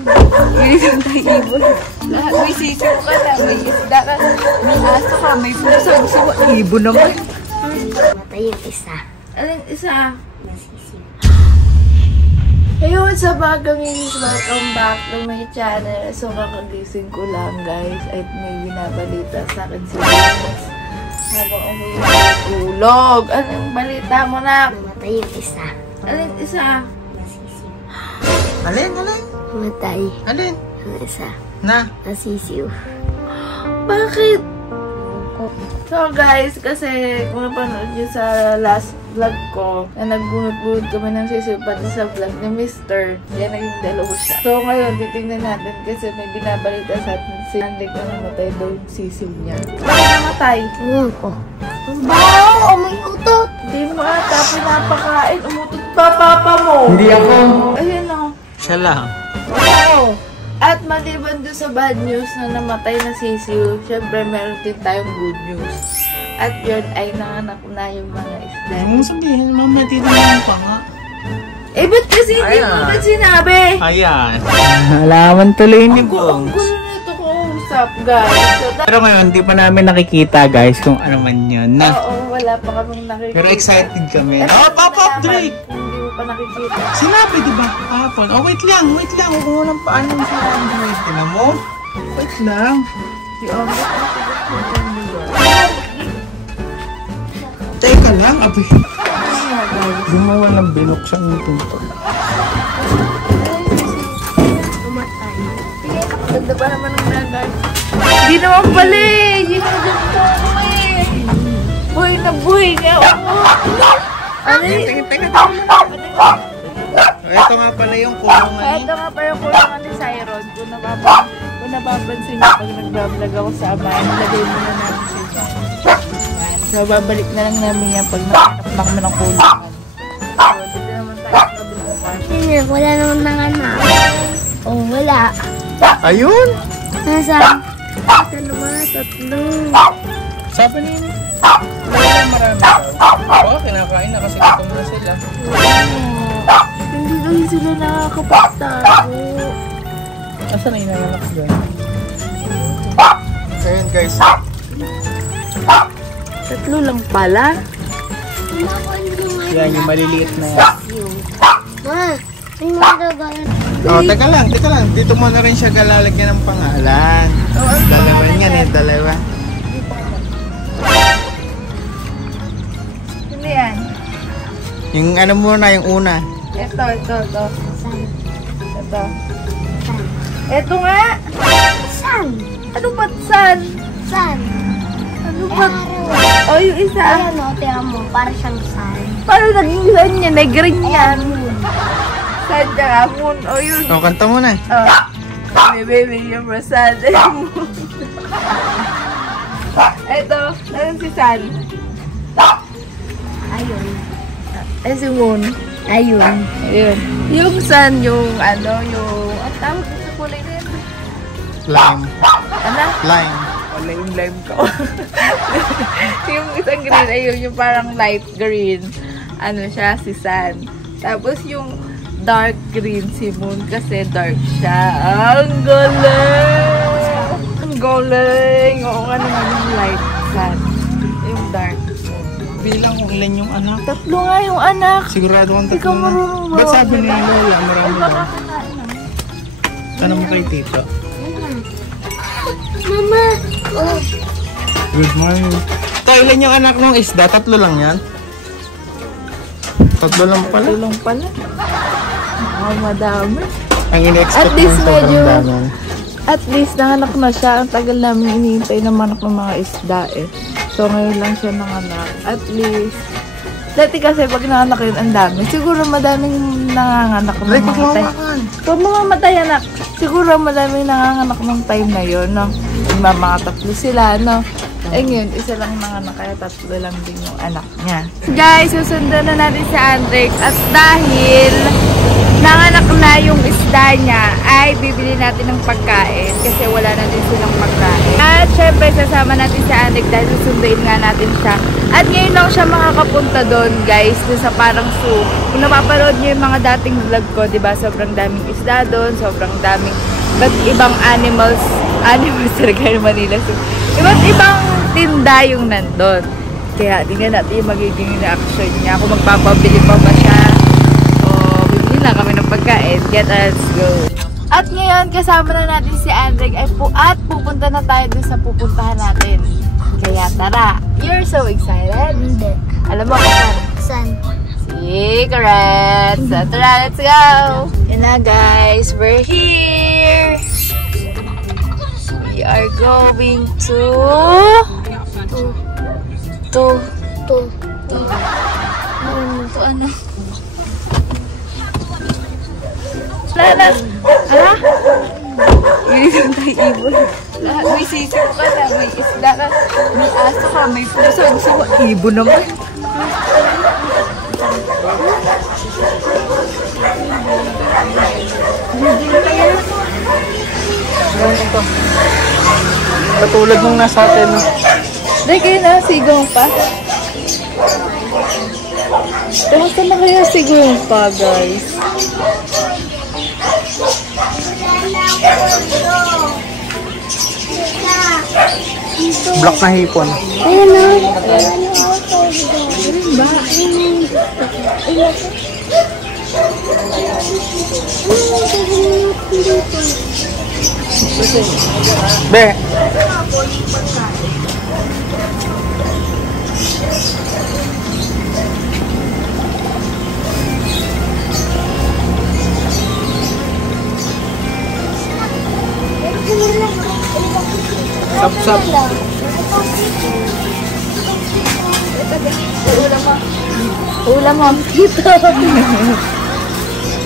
Ilisan tayo ibon. Lahat may sisiw ka na, may isda ka, may aso ka, may puso. Ibon naman. Matay yung isa. Anong isa? Nasisiw. Hey, what's up mga kaminis? Welcome back to my channel. So, kakagising ko lang guys. At may binabalita sa akin si Venus. Habang umulog. Anong balita mo na? Matay yung isa. Anong isa? Nasisiw. Alin? Matay. Alin? Ang isa. Na? Nasisiw. Bakit? So guys, kasi kung napanood nyo sa last vlog ko, na nagbunot-bunot kami ng sisiw pati sa vlog ni Mr. Yan, naging dalawa siya. So ngayon, titignan natin kasi may binabalita sa atin si Andy na namatay daw yung sisiw niya. Bakit namatay? Ewan ko. Ang baho! May utot! Hindi mo ata pinapakain. Umutot pa papa mo. Hindi ako. Ayun o. Siya lang. Oo. At maliban doon sa bad news na namatay na sisiw, syempre meron din tayong good news. At yun ay nanganak na yung mga isda. Anong sabihin mo? Matitinahan pa nga. Eh, ba't kasi hindi mo agad sinabi? Ayan. Alaman tuloy ni Ang Bong. gulo nito ko usap, guys. So, Pero ngayon, hindi pa namin nakikita guys kung ano man yun. Na. oo, wala pa kaming nakikita. Pero excited kami. Pero Oh, pop-up nalaman, Drake! Hindi mo pa nakikita. Sinabi diba? Hapon. Oh, wait lang. Huwag mo lang paano yung sa Android. Tinan mo? Wait lang. Si Omet, Teka lang, abi. Gumawa ng binuksan yung pinto. Umatay. ganda pa naman ng nagal. Hindi naman pala eh. Ginagam ko eh. Buhay na buhay niya. Ano eh? Teka. Ito nga pala yung kulungan. Ito nga pa yung kulungan ni Cyron. Kung napapansin niyo pag nag-vlog ako sa ama, nilagay mo na namin siya. So, babalik na lang namin yan pag nakakap na kami ng kulungan. So, dito naman tayo sa kabilang part. Wala naman nanganak. Oh, wala. Ayun! Nasaan? Dalawa, tatlo. Sabi niyo. Wala marami. Oo, kinakain na kasi gutom na sila. Hindi kasi sila nakakapagtago. Asan na inanganak doon? Ayun guys. Tatlo lang pala. Yan yung maliliit na yan. Ma, may mga gagawin. Oh, teka lang. Dito mo na rin siya galalagyan ng pangalan. Dalawa yan eh, dalawa. Ano yan? Yung ano muna, yung una. Ito. Saan? Ito. Ito nga! Saan? Ano ba't san? Saan? Ano ba't? Araw. Oh, yung isa. Ayan o, tiyan mo. Para siyang saan. Paano naging san yan? Ay, green yan. Ayan. San ka? Moon. Oh, yun. Oh, kanta mo na. Oh. Baby, you're my sad. Ito. Ano si San? Ayun. Ay, si Moon. Ayun. Ayun. Yung San, yung ano, yung... Ang tawag ko sa kulay na yun. Lime. Ano? Lime. Wala yung lime ko. Yung isang green, ayun, yung parang light green. Ano siya, si San. Tapos yung dark green si Moon kasi dark siya. Ang galing! Ang galing! Oo nga naman yung light San. Yung dark. Bilang kung ilan yung anak. Tatlo nga yung anak. Sigurado kang Hindi ka tatlo na. marunong Ba't sabi ba? ni Lola, marami Ay, daw? baka kakain lang. Tanong mo kay Tito. Mama! Oh. Good morning. Ito, ilan yung anak ng isda? Tatlo lang yan? Tatlo lang pala. Tatlo lang pala. Madami. Ang in-expect At least ng sobrang medyo- dami. At least nanganak na siya. Ang tagal namin iniintay na manak ng mga isda eh. So ngayon lang siya nanganak. At least. Dati kasi pag nanganak yun, ang dami. Siguro madaming nanganganak ng Ay, mga time. pagmawakan. Huwag mo mamatay anak. Siguro madaming nanganganak ng time na yun, no? Mga tatlo sila, no? Eh ngayon, isa lang nanganak, kaya tatlo lang din yung anak niya. Guys, susundan na natin si Andrex. At dahil nanganak na yung isda niya, ay bibili natin ng pagkain kasi wala na din silang pagkain. At syempre, sasama natin si Anik dahil susunduin nga natin siya. At ngayon lang siya makakapunta doon, guys, doon sa parang zoo. Kung napapanood niyo yung mga dating vlog ko, diba, sobrang daming isda doon, sobrang daming iba't ibang animals talaga yung Manila Zoo. Iba't ibang tinda yung nandun. Kaya tingnan natin yung magiging reaction niya. Kung magpapabili pa ba siya o bibili na kami ng pagkain. Get us go! At ngayon, kasama na natin si Andreg at pupunta na tayo dun sa pupuntahan natin. Kaya tara! You're so excited? Hindi. Alam mo kung saan? Saan? Secrets! So tara, let's go! Yan na guys, we're here! We are going to... To ano? Lala! Hala? Ilisang tayo ibon. May sisiw ka na, may isda ka, may aso ka, may puso. Gusto mo, ibon naman. Katulad nung nasa atin. Dahil kayo na, sigong pa. Kamusta na kaya sigong pa, guys? Block na hipon. Ayun na. Be! Sap-sap. Ulam mo. Dito.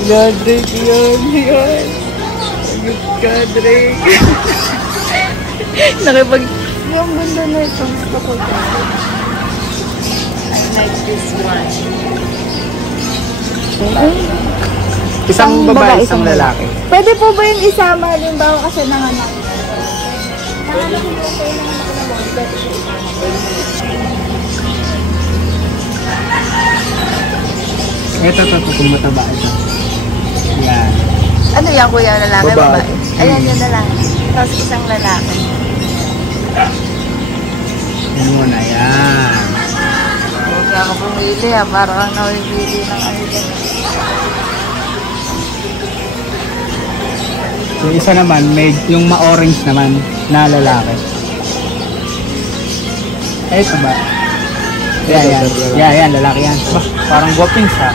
Drake yun. Ayun ka, Drake. Nakipag... Yung ganda na ito. Gusto ko ito. I like this one. Isang babae, isang lalaki. Pwede po ba yung isama? Halimbawa kasi nanganak. Ito, kung mataba ito. Yan. Ano yan, kuya? Lalaki, Babae. babae? Ayan yung lalaki. Tapos isang lalaki. Yan muna, yan. Huwag ka pumili ha. Parang kang nawibili ng ano dyan. Yung isa naman, yung ma-orange naman na lalaki. Ito ba? Yan, lalaki yan. Bah, parang guwaping siya.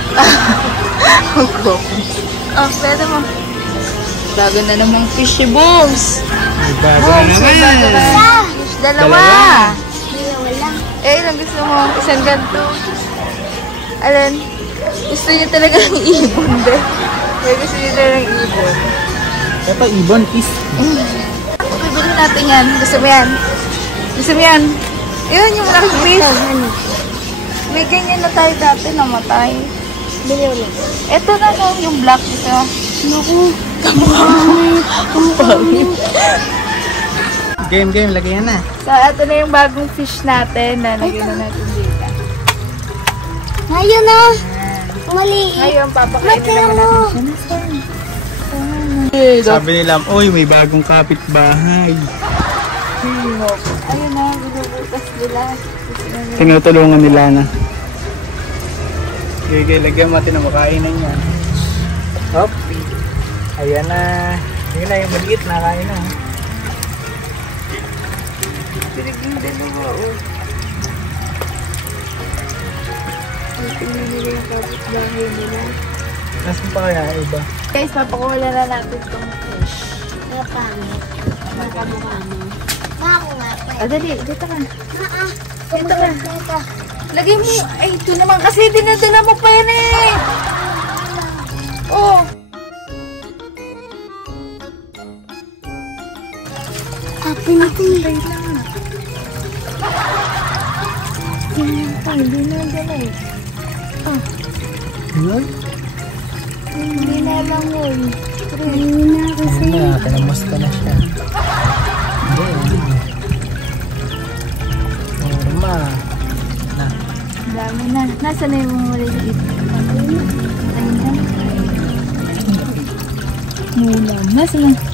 Oh, pwede mo. Bago na namang fishy balls. Bago na naman. Dalawa. Wala. Eh, ilang gusto mo? Isang ganito. Alin? Gusto niya talaga ng ibon, be. Eh, gusto niya talaga ng ibon. Ito, ibon is. Bibili natin yan. Gusto mo yan? Gusto mo yan? Yun, yung malaking fish. May ganyan na tayo dati, namatay. Bili ulit. Ito na no, yung black ito. Naku. Game, lagyan na. So, ito na yung bagong fish natin na lagyan na natin dito. Ngayon na. Maliit. Ngayon, papakainin naman natin siya. Sabi nila, uy, may bagong kapitbahay. Ayun na, binubutas nila. Tinutulungan nila na. Okay, lagyan natin na makainan yan. Hop. Ayan na. Yun na yung maliit na kain na. Pinaging dalawa, oh. Tingnan nila yung kapitbahay nila. Nasaan pa kaya iba? Guys, papakula na natin itong fish. Napangit. Makamukha mo. Ako nga. Dali, dito ka. Dito ka. Lagay mo, ay, ito naman kasi dinadala mo pa yan eh. Oh. Pinatay lang. Hindi na dala eh. Yun? Hindi na lang yun. Hindi na kasi. Ano na, tinamos ka na siya. Hindi. Norma. Na. Dami na. Nasaan na yung maliliit? Ayun na. Muna. Nasaan na?